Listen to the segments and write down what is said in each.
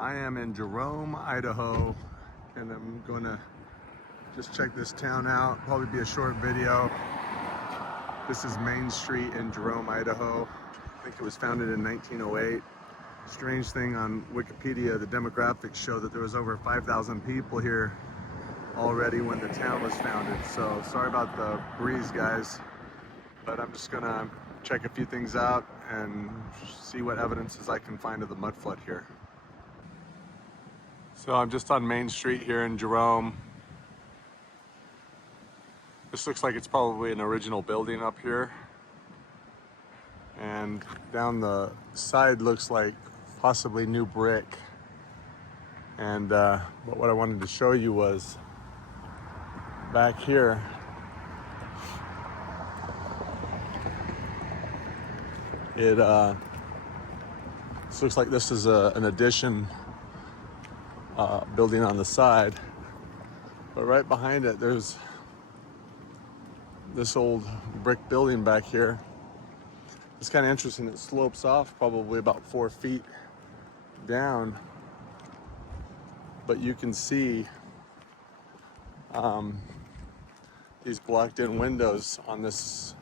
I am in Jerome, Idaho, and I'm gonna just check this town out. Probably be a short video. This is Main Street in Jerome, Idaho. I think it was founded in 1908. Strange thing on Wikipedia, the demographics show that there was over 5,000 people here already when the town was founded. So sorry about the breeze, guys, but I'm just gonna check a few things out and see what evidences I can find of the mud flood here. So I'm just on Main Street here in Jerome. This looks like it's probably an original building up here. And down the side looks like possibly new brick. And but what I wanted to show you was back here. This looks like this is an addition building on the side, but right behind it there's this old brick building back here. It's kind of interesting. It slopes off probably about 4 feet down, but you can see these blocked in windows on this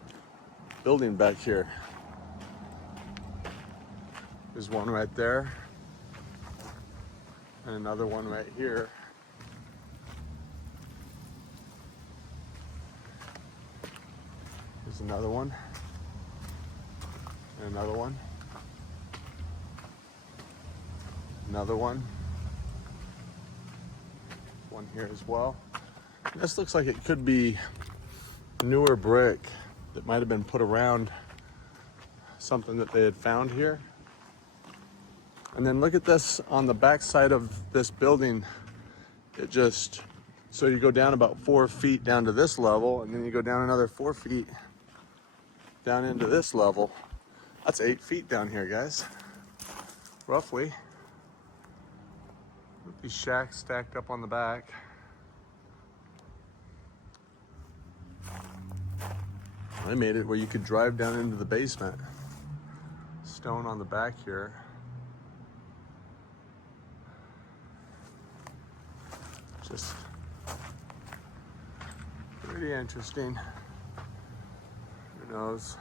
building back here. There's one right there and another one right here. There's another one and another one, another one here as well. This looks like it could be newer brick that might have been put around something that they had found here. And then look at this on the back side of this building. It just, so you go down about 4 feet down to this level, and then you go down another 4 feet down into this level. That's 8 feet down here, guys, roughly, with these shacks stacked up on the back. I made it where you could drive down into the basement. Stone on the back here. Just pretty interesting. Who knows?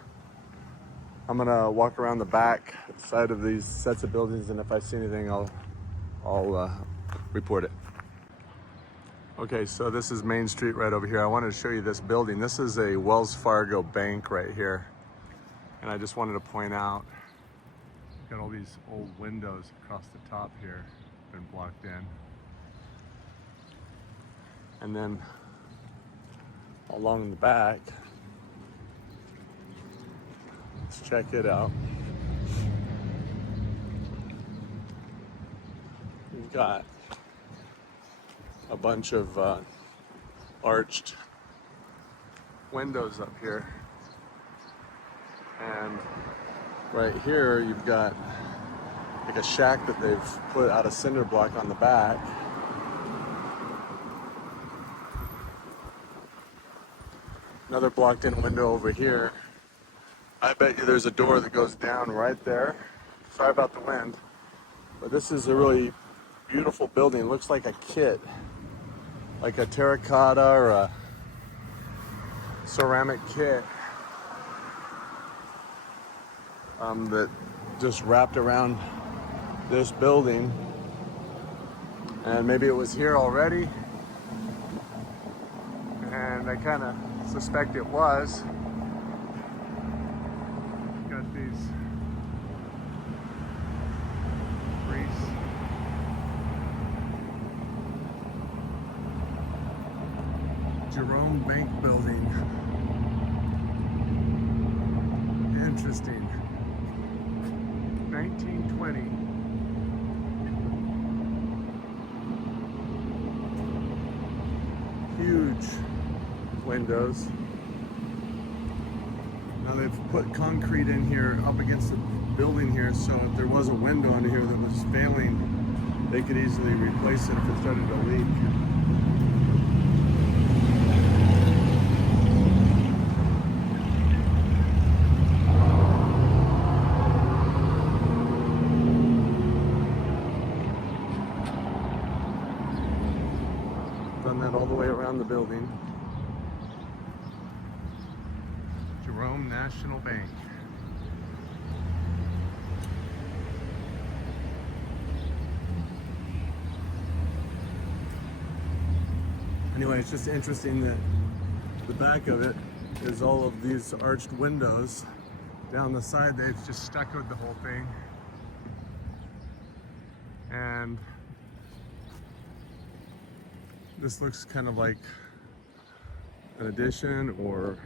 I'm gonna walk around the back side of these sets of buildings, and if I see anything, I'll report it. Okay, so this is Main Street right over here. I wanted to show you this building. This is a Wells Fargo bank right here, and I just wanted to point out, got all these old windows across the top here, been blocked in. And then along the back, let's check it out. We've got a bunch of arched windows up here. And right here, you've got like a shack that they've put out of cinder block on the back. Another blocked in window over here. I bet you there's a door that goes down right there. Sorry about the wind. But this is a really beautiful building. It looks like a kit, like a terracotta or a ceramic kit that just wrapped around this building. And maybe it was here already. And I kind of suspect it was. Got these priests. Jerome Bank building. Interesting. 1920. Huge windows. Now they've put concrete in here up against the building here, so if there was a window under here that was failing, they could easily replace it if it started to leak. that all the way around the building. Jerome National Bank. Anyway, it's just interesting that the back of it is all of these arched windows. Down the side, they've just stuccoed the whole thing. And this looks kind of like an addition or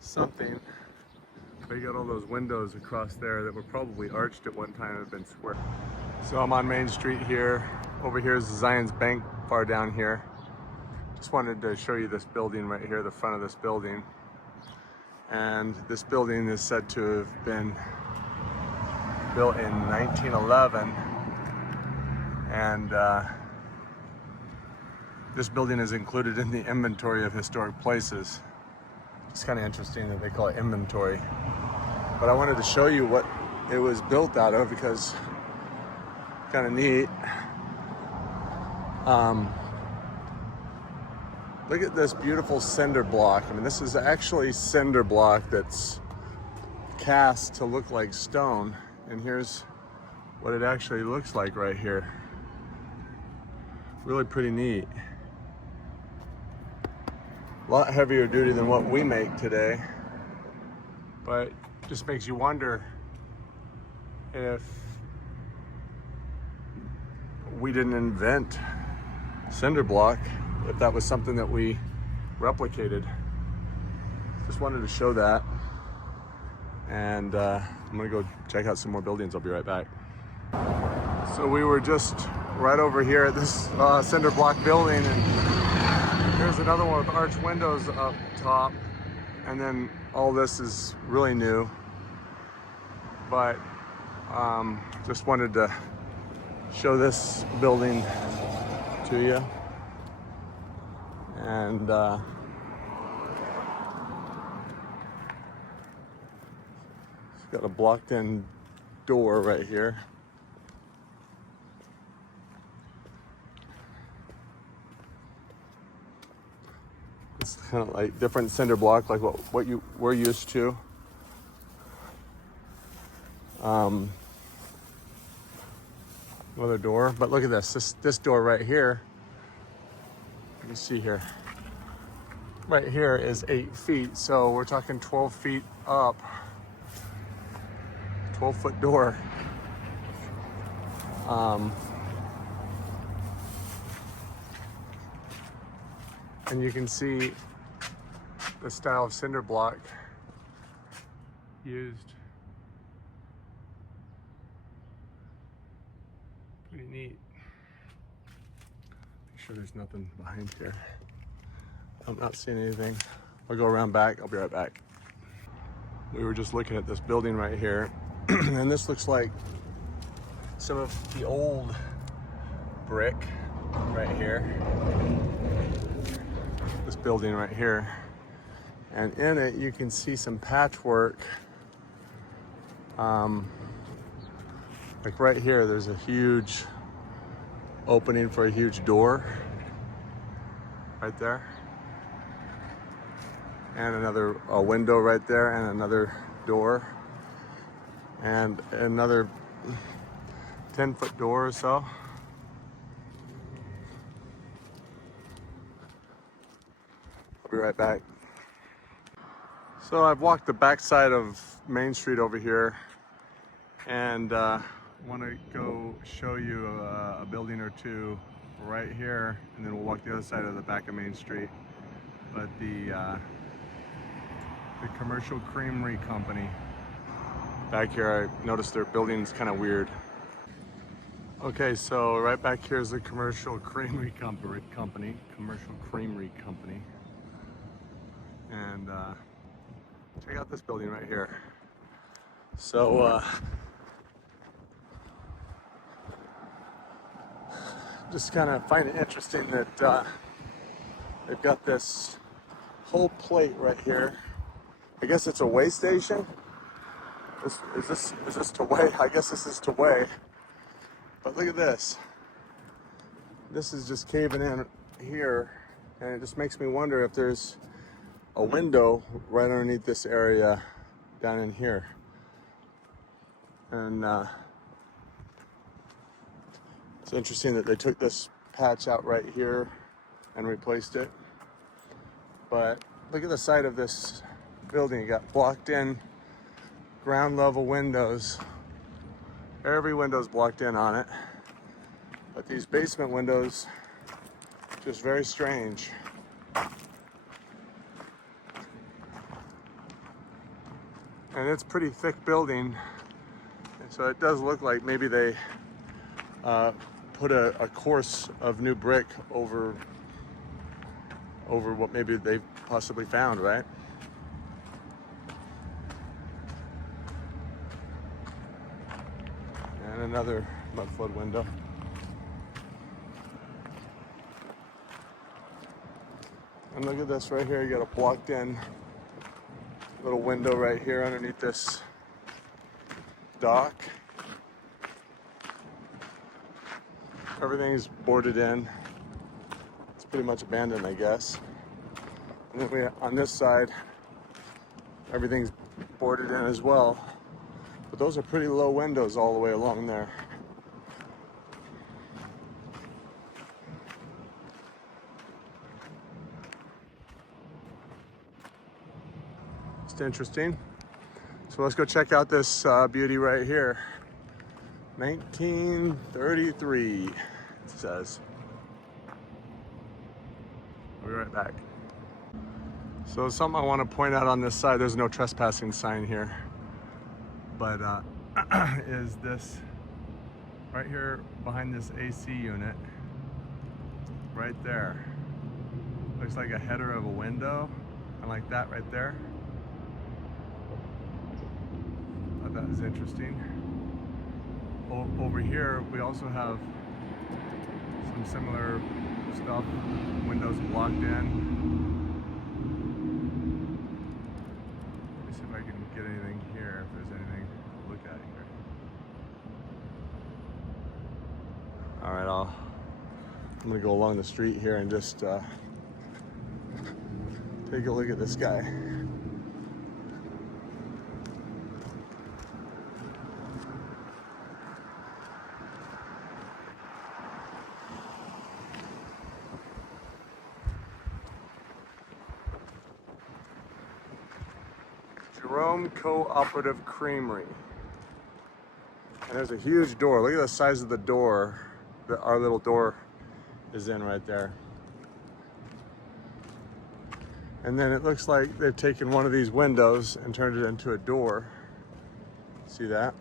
something. But you got all those windows across there that were probably arched at one time and have been square. So I'm on Main Street here. Over here is the Zans Bank far down here. Just wanted to show you this building right here, the front of this building. And this building is said to have been built in 1911. And this building is included in the inventory of historic places. It's kind of interesting that they call it inventory. But I wanted to show you what it was built out of because kind of neat. Look at this beautiful cinder block. I mean, this is actually cinder block that's cast to look like stone. And here's what it actually looks like right here. Really pretty neat. A lot heavier duty than what we make today. But just makes you wonder if we didn't invent cinder block, if that was something that we replicated. Just wanted to show that. And I'm gonna go check out some more buildings. I'll be right back. So we were just right over here at this cinder block building, and here's another one with arched windows up top. And then all this is really new. But just wanted to show this building to you. And it's got a blocked in door right here. It's kind of like different cinder block, like what you were used to. Another door, but look at this door right here. You can see here. Right here is 8 feet, so we're talking 12 feet up. 12-foot door. And you can see the style of cinder block used. Pretty neat. Make sure there's nothing behind here. I'm not seeing anything. I'll go around back. I'll be right back. We were just looking at this building right here, and this looks like some of the old brick right here. This building right here. And in it, you can see some patchwork. Like right here, there's a huge opening for a huge door. Right there. And another window right there, and another door. And another 10-foot door or so. I'll be right back. So I've walked the backside of Main Street over here, and want to go show you a building or two right here, and then we'll walk the other side of the back of Main Street. But the Commercial Creamery Company. Back here, I noticed their building's kind of weird. Okay, so right back here is the Commercial Creamery Company. Commercial Creamery Company. And check out this building right here. So just kind of find it interesting that they've got this whole plate right here. I guess it's a weigh station. Is this to weigh? I guess this is to weigh. But look at this. This is just caving in here, and it just makes me wonder if there's a window right underneath this area down in here. And it's interesting that they took this patch out right here and replaced it. But look at the side of this building. You got blocked in ground level windows. Every window's blocked in on it. But these basement windows, just very strange. And it's pretty thick building. And so it does look like maybe they put a course of new brick over what maybe they've possibly found, right? And another mudflood window. And look at this right here. You got a blocked in little window right here underneath this dock. Everything's boarded in. It's pretty much abandoned, I guess. And then on this side, everything's boarded in as well. But those are pretty low windows all the way along there. It's interesting. So let's go check out this beauty right here. 1933, it says. We'll be right back. So something I want to point out on this side, there's no trespassing sign here. But is this right here behind this AC unit, right there. Looks like a header of a window, and like that right there. Thought that was interesting. Over here, we also have some similar stuff, windows blocked in. Let me see if I can get anything here, if there's anything to look at here. All right, I'm gonna go along the street here and just take a look at this guy. Jerome Cooperative Creamery. And there's a huge door. Look at the size of the door that our little door is in right there. And then it looks like they've taken one of these windows and turned it into a door. See that?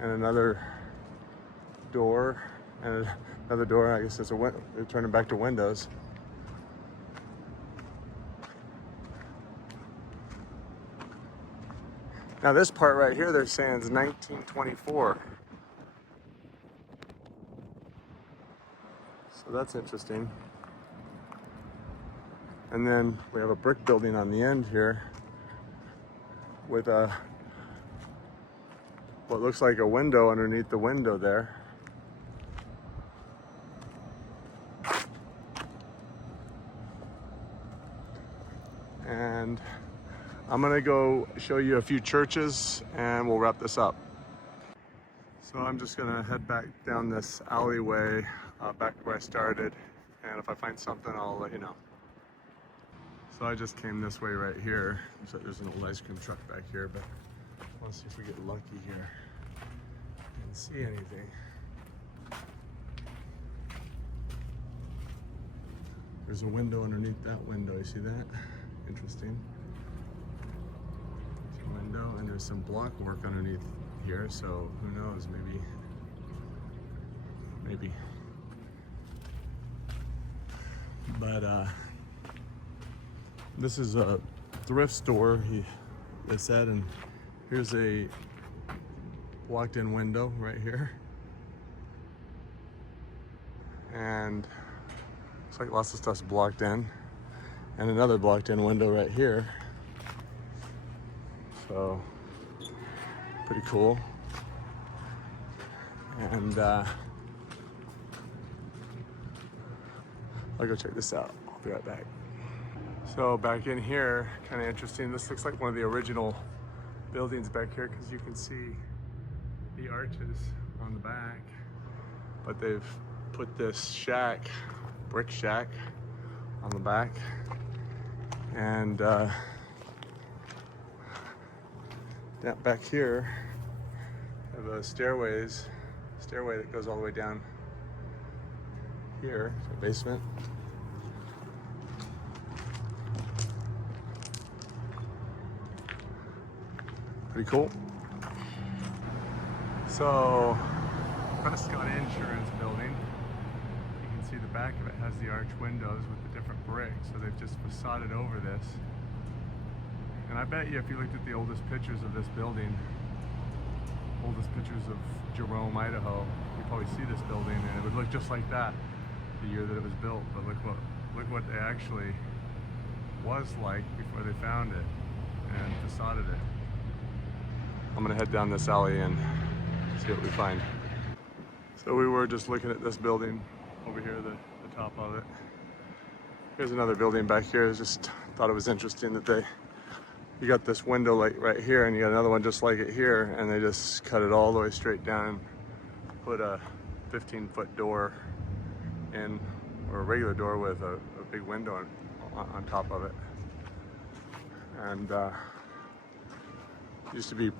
And another door, and another door. I guess it's a window. They're turning back to windows. Now this part right here, they're saying is 1924. So that's interesting. And then we have a brick building on the end here with what looks like a window underneath the window there. And I'm gonna go show you a few churches and we'll wrap this up. So I'm just gonna head back down this alleyway back where I started, and if I find something, I'll let you know. So I just came this way right here. So there's an old ice cream truck back here, but let's see if we get lucky here and see anything. There's a window underneath that window, you see that? Interesting. Window, and there's some block work underneath here, so who knows, maybe. But this is a thrift store, they said, and here's a blocked-in window right here, and looks like lots of stuff's blocked in, and another blocked-in window right here. So, pretty cool. And I'll go check this out. I'll be right back. So back in here, kind of interesting. This looks like one of the original buildings back here because you can see the arches on the back. But they've put this shack, brick shack, on the back. And down back here, I have a stairway that goes all the way down here, the basement. Pretty cool. So, Prescott Insurance Building. You can see the back of it has the arch windows with the different bricks, so they've just facaded over this. And I bet you if you looked at the oldest pictures of this building, oldest pictures of Jerome, Idaho, you'd probably see this building and it would look just like that the year that it was built. But look what it actually was like before they found it and facaded it. I'm gonna head down this alley and see what we find. So we were just looking at this building over here, the top of it. Here's another building back here. I just thought it was interesting that you got this window like right here and you got another one just like it here, and they just cut it all the way straight down and put a 15-foot door in, or a regular door with a big window on top of it. And used to be,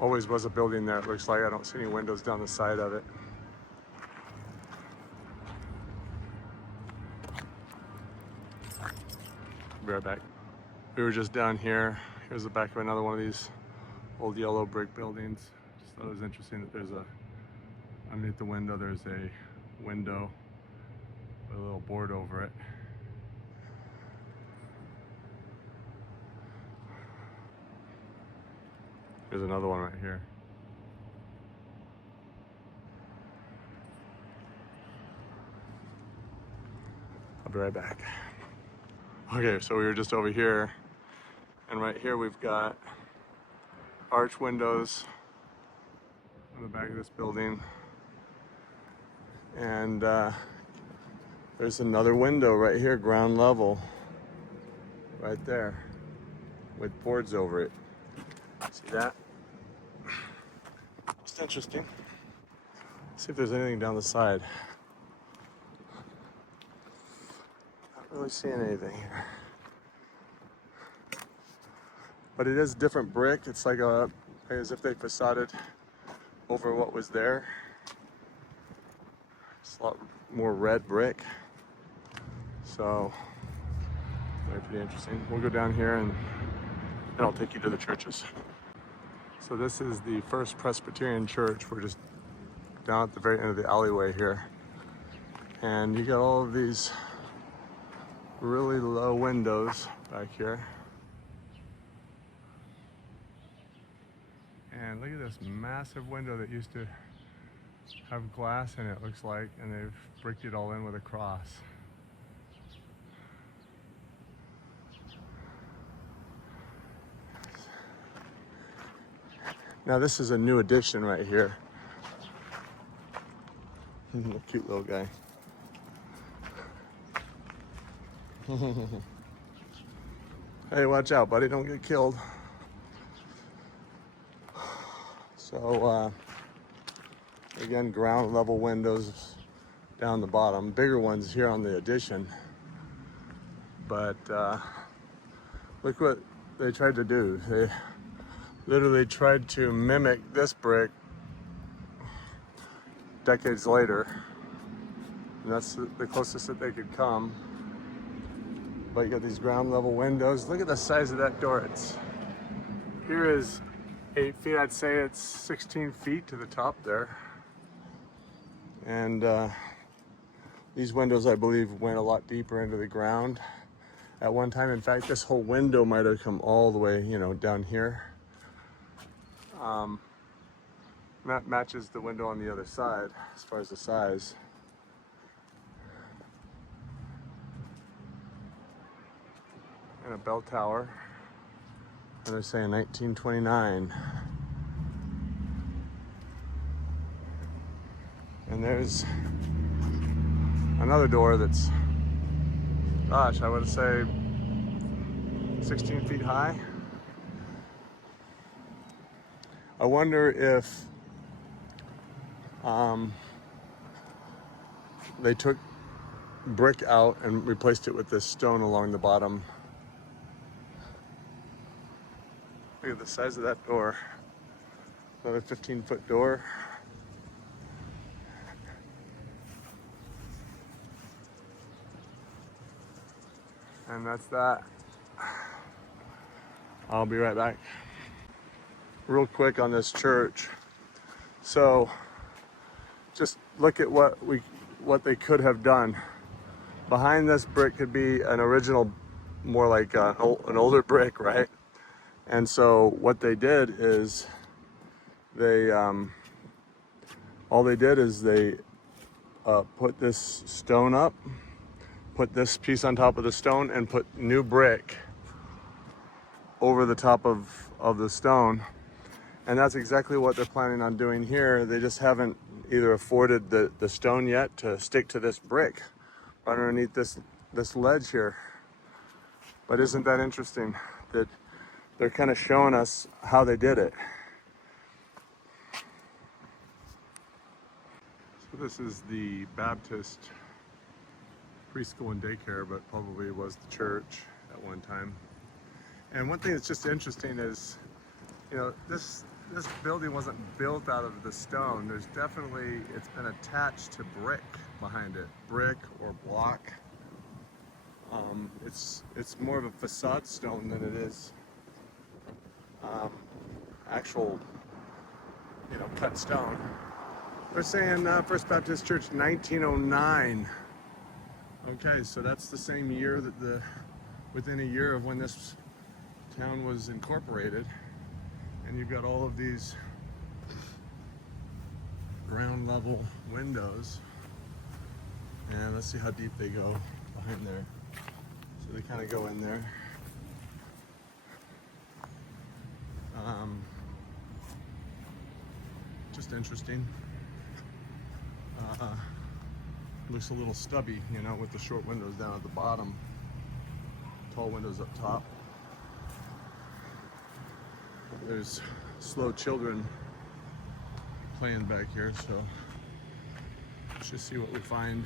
always was a building there, it looks like. I don't see any windows down the side of it. Be right back. We were just down here. Here's the back of another one of these old yellow brick buildings. Just thought it was interesting that there's underneath the window, there's a window with a little board over it. Here's another one right here. I'll be right back. Okay, so we were just over here, and right here we've got arch windows on the back of this building, and there's another window right here, ground level, right there, with boards over it. See that? It's interesting. Let's see if there's anything down the side. Not really seeing anything here. But it is different brick. It's like as if they facaded over what was there. It's a lot more red brick. So, pretty interesting. We'll go down here and I'll take you to the churches. So this is the First Presbyterian Church. We're just down at the very end of the alleyway here. And you got all of these really low windows back here. And look at this massive window that used to have glass in it, looks like, and they've bricked it all in with a cross. Now this is a new addition right here. A cute little guy. Hey, watch out, buddy, don't get killed. So, again, ground level windows down the bottom. Bigger ones here on the addition. But look what they tried to do. They literally tried to mimic this brick decades later. And that's the closest that they could come. But you got these ground level windows. Look at the size of that door. Here is 8 feet. I'd say it's 16 feet to the top there. And these windows, I believe, went a lot deeper into the ground at one time. In fact, this whole window might have come all the way, down here. That matches the window on the other side as far as the size. And a bell tower. And they're saying 1929. And there's another door that's gosh, I would say 16 feet high. I wonder if they took brick out and replaced it with this stone along the bottom. Look at the size of that door. Another 15-foot door. And that's that. I'll be right back. Real quick on this church. So just look at what they could have done. Behind this brick could be an original, more like an older brick, right? And so what they did is they put this stone up, put this piece on top of the stone, and put new brick over the top of the stone. And that's exactly what they're planning on doing here. They just haven't either afforded the stone yet to stick to this brick underneath this ledge here. But isn't that interesting that they're kind of showing us how they did it? So this is the Baptist preschool and daycare, but probably was the church at one time. And one thing that's just interesting is, you know, this building wasn't built out of the stone. There's definitely, it's been attached to brick behind it, brick or block. It's more of a facade stone than it is actual, you know, cut stone. They're saying First Baptist Church 1909. Okay, so that's the same year that within a year of when this town was incorporated. And you've got all of these ground level windows. And let's see how deep they go behind there. So they kind of go in there. Just interesting. Looks a little stubby, you know, with the short windows down at the bottom, tall windows up top. There's slow children playing back here, so let's just see what we find.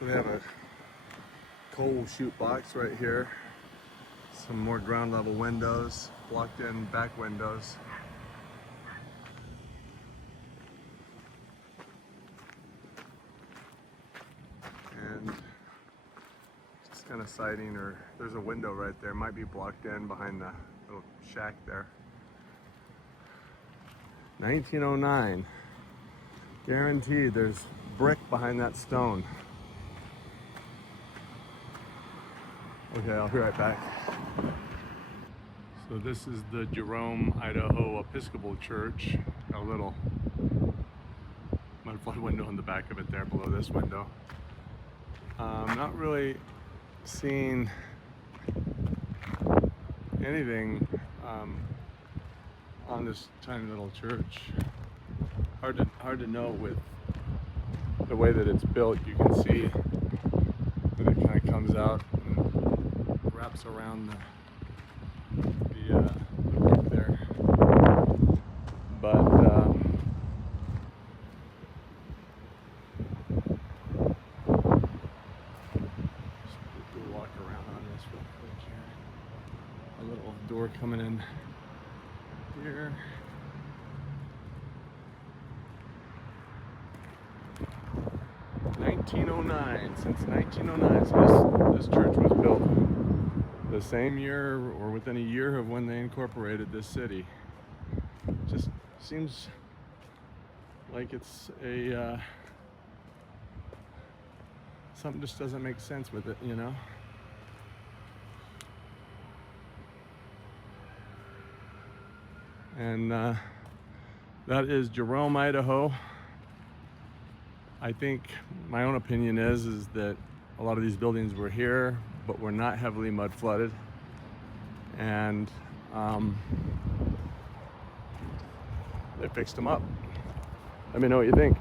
So they have a coal chute box right here, some more ground level windows, blocked in back windows. And just kind of siding, or there's a window right there, might be blocked in behind the little shack there. 1909, guaranteed there's brick behind that stone. Okay, I'll be right back. So this is the Jerome, Idaho Episcopal Church. Got a little mudflood window in the back of it there below this window. Not really seeing anything on this tiny little church. Hard to know with the way that it's built. You can see that it kind of comes out and wraps around the roof there. But walk around on this real quick here. A little door coming in here. Since 1909, so this church was built the same year or within a year of when they incorporated this city. Just seems like it's a something just doesn't make sense with it, you know. And that is Jerome, Idaho. I think my own opinion is that a lot of these buildings were here, but were not heavily mud flooded. And they fixed them up. Let me know what you think.